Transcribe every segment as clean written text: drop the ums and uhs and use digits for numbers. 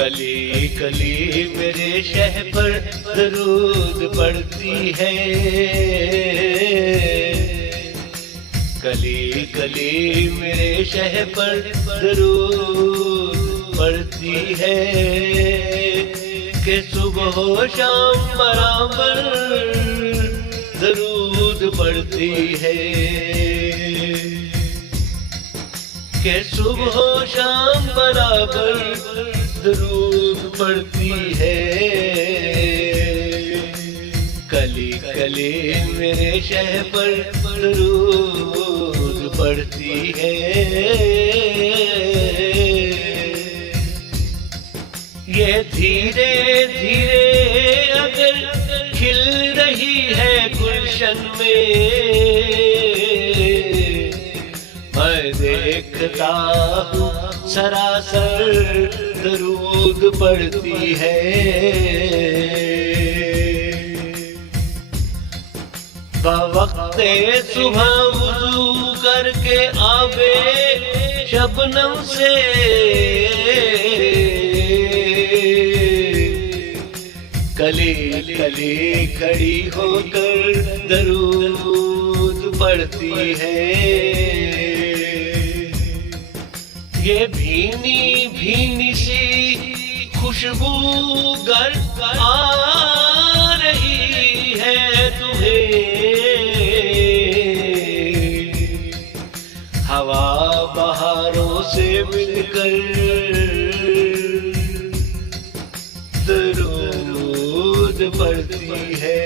कली कली मेरे शह पर दरूद पड़ती है, कली कली मेरे शह पर दरूद पड़ती है, कि सुबह शाम बराबर दरूद पड़ती है, कि सुबह शाम बराबर दरूद पड़ती है। कली कली मेरे शह पर दरूद पड़ती है। ये धीरे धीरे अगर खिल रही है गुलशन में, मैं देखता हूँ सरासर दरूद पड़ती है। बवक्ते सुबह वुज़ू करके आवे शबनम से, कली कली खड़ी होकर दरूद पड़ती है। ये भीनी भीनी सी खुशबू गर आ रही है तुम्हें, हवा बहारों से मिलकर दरूद पड़ती है।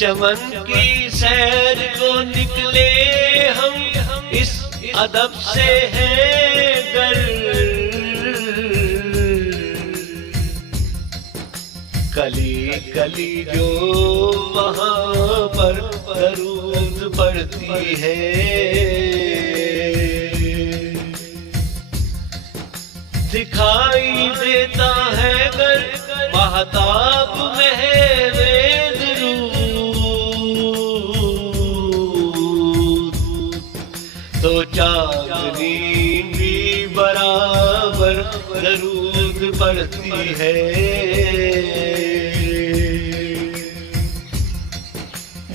चमन की सैर को निकले हम इस अदब से है गर, कली कली जो वहाँ पर दरूद पड़ती है। दिखाई देता है गर महताब में है तो चांदनी भी बराबर दरूद पड़ती है।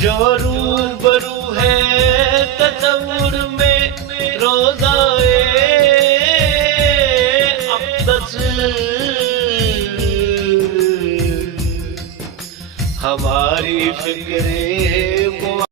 जो रूबरू है तसव्वुर में रोज़ाए अक़दस, हमारी फिक्र